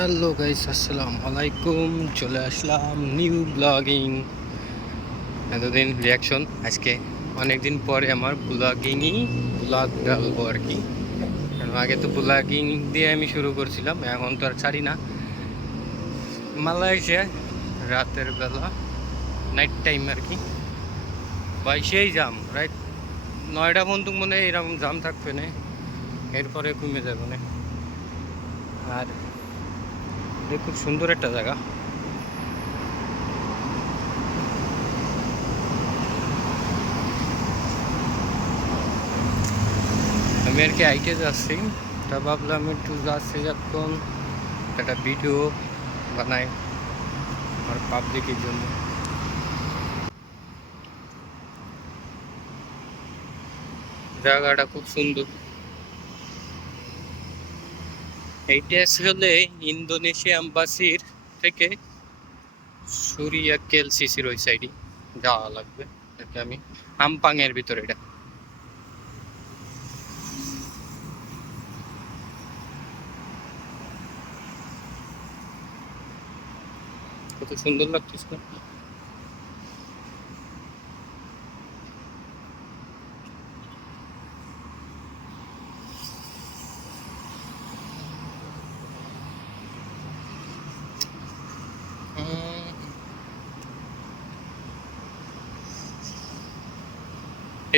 Hello guys, আসসালামু আলাইকুম। চলে আসলাম নিউ ব্লগিং। এতদিন রিয়াকশন, আজকে অনেকদিন পরে আমার ব্লগ ডালবো আর কি। কারণ আগে তো ব্লগিং দিয়ে আমি শুরু করছিলাম, এখন তো আর ছাড়ি না। মালয়েশিয়া রাতের বেলা, নাইট টাইম আর কি, ভাই সেই জাম। রাইট 9টা পর্যন্ত মনে হয় এরকম জাম থাকবে না, এরপরে কমে যাবে না। আর খুব সুন্দর একটা জায়গা। আমি আর কি আইটে যাচ্ছি, তা ভাবলাম একটু যাচ্ছি যখন একটা ভিডিও বানাই আমার পাবলিকের জন্য। জায়গাটা খুব সুন্দর। এইটা আসলে ইন্দোনেশিয়া এম্বাসির থেকে সুরিয়া কেএলসিসির ওই সাইডে যাওয়া লাগবে আর কি। আমি হামপাং এর ভিতরে এটা। কত সুন্দর লাগতেছে না?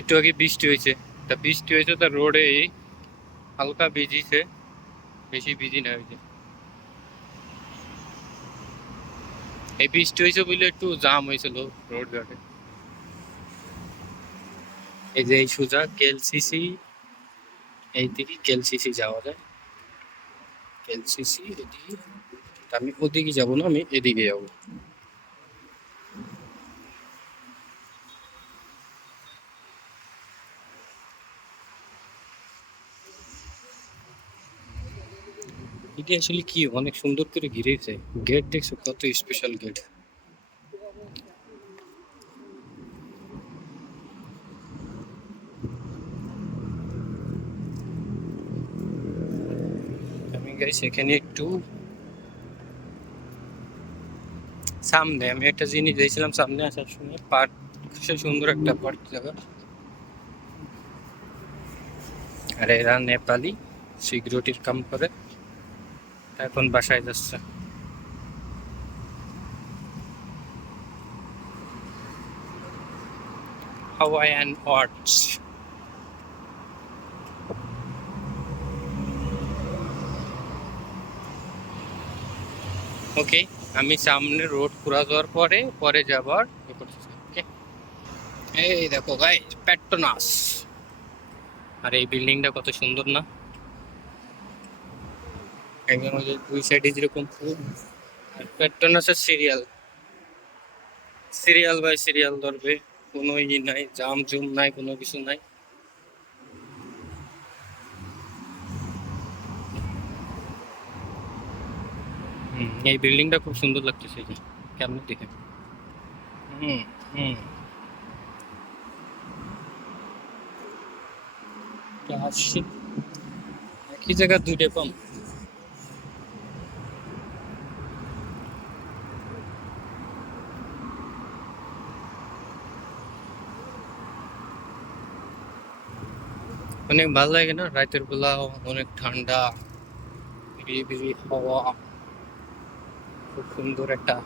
একটু আগে বৃষ্টি হয়েছে, তা বৃষ্টি হয়েছে তার রোডে হালকা ভিজিছে, বেশি ভিজি না হয়েছে। এই বৃষ্টি হয়েছে বলে একটু জাম হয়েছিল রোড ঘাটে। এই যে এই সোজা কেএলসিসি, এই দিকে কেএলসিসি যাওয়া যায়। কেএলসিসি এদিকে, তা আমি ওদিকে যাবো না, আমি এদিকে যাবো। এটা আসলে কি অনেক সুন্দর করে ঘিরেছে। গেট দেখছো কত স্পেশাল গেট। আমি গাইস এখানে একটু সামনে আমি একটা জিনিস দেখছিলাম সামনে আসার সময়, পার্ক, সে সুন্দর একটা পার্ক জায়গা। আর এরা নেপালি, সিকিউরিটির কাম করে, এখন বাসায় যাচ্ছে। Hawaiian arts. ওকে, আমি সামনে রোড পুরা যাওয়ার পরে পরে যাবার ওকে। এই দেখো ভাই, পেট্রোনাস। আর এই বিল্ডিংটা কত সুন্দর না? একদম ওই যে দুই সাইডে যেরকম ফুল। আর পেট্রোনাসের সিরিয়াল, সিরিয়াল বাই সিরিয়াল ধরবে, কোনো ই নাই, জাম জুম নাই, কোনো কিছু নাই। এই বিল্ডিংটা খুব সুন্দর লাগতেছে, এই যে কেমন দেখে। হুম হুম আসছি, একই জায়গা দুইটা কম। অনেক ভালো লাগে না রাতের বেলা? অনেক ঠান্ডা, নিরিবিলি হাওয়া, খুব সুন্দর একটা।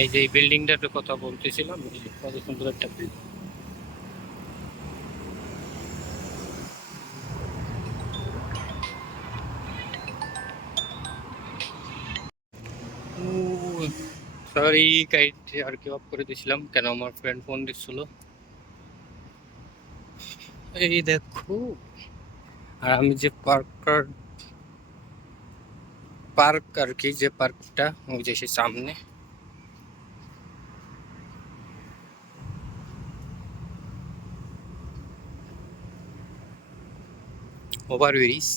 এই যে এই বিল্ডিংটার কথা বলতেছিলাম, এই যে কত সুন্দর একটা বিল্ডিং। সরি, কাইট আর কি অফ করে দিয়েছিলাম, কেন আমার ফ্রেন্ড ফোন দিচ্ছিল। এই দেখো, আর আমি যে পার্ক আর কি, যে পার্কটা ওই যে সে সামনে। ওভারব্রিজ,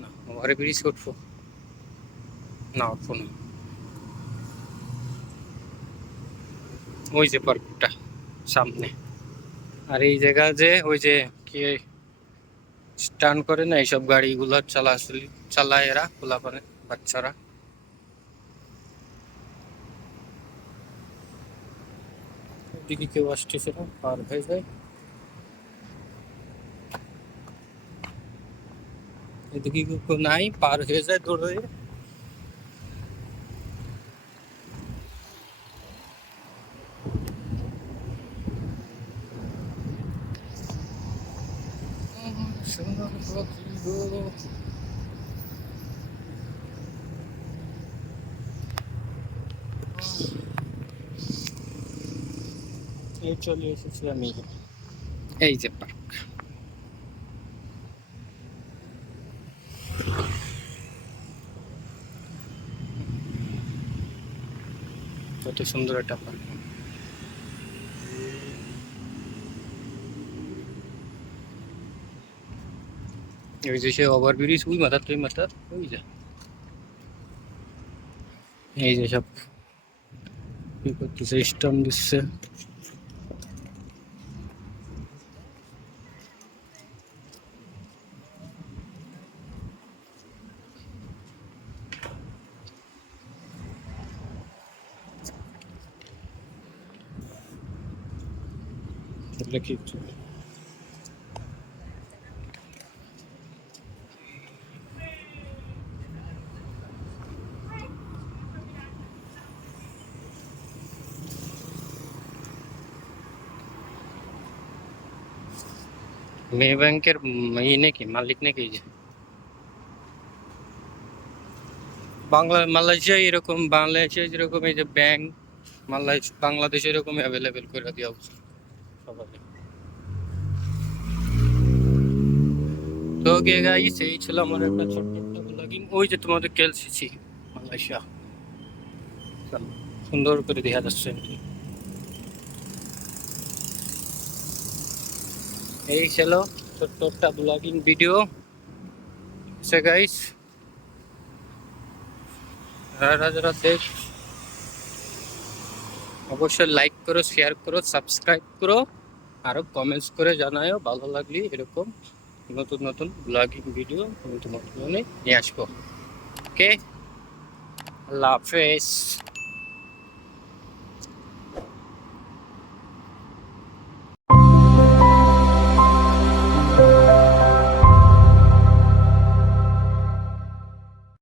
না ওভারব্রিজ উঠবো না, উঠবো না। ওই যে পার্কটা সামনে, আর এই জায়গা যে ওই যে কি স্টান করে না এইসব গাড়িগুলো চালায় এরা খোলা করে বাচ্চারা। এদিকে কেউ আসতেছে না, পার হয়ে যায়। এদিকে কেউ নাই, পার হয়ে যায় দূর হয়ে। এই চলে এসেছি আমি, এই যে পার্ক। কত সুন্দর একটা পার্ক। ওই যে সে ওভারব্রিজ, ওই মাথা তুই মাথা, ওই যে এই যে সব কি করতেছে, স্টান দিচ্ছে। এগুলো কি মে ব্যাংকের নাকি মালিক নাকি? এই যে মালয়েশিয়া এরকম, বাংলাদেশে যেরকম এই যে ব্যাংক, বাংলাদেশে এরকম অ্যাভেলেবেল করে দেওয়া উচিত সবাই। তো গে গাইস, এই ছিল আমার একটা ছোট্ট একটা ব্লগিং। ওই যে তোমাদের কেলসিসি মালয়েশিয়া সুন্দর করে দেখা যাচ্ছে। এই ছিল ছোট্ট একটা ব্লগিং ভিডিও। সে গাইস, যারা যারা দেখ, অবশ্যই লাইক করো, শেয়ার করো, সাবস্ক্রাইব করো, আরো কমেন্টস করে জানাও ভালো লাগলে। এরকম নতুন নতুন ব্লগিং ভিডিও আমি তোমার জন্য নিয়ে আসবো। ওকে, আল্লাহ হাফেজ।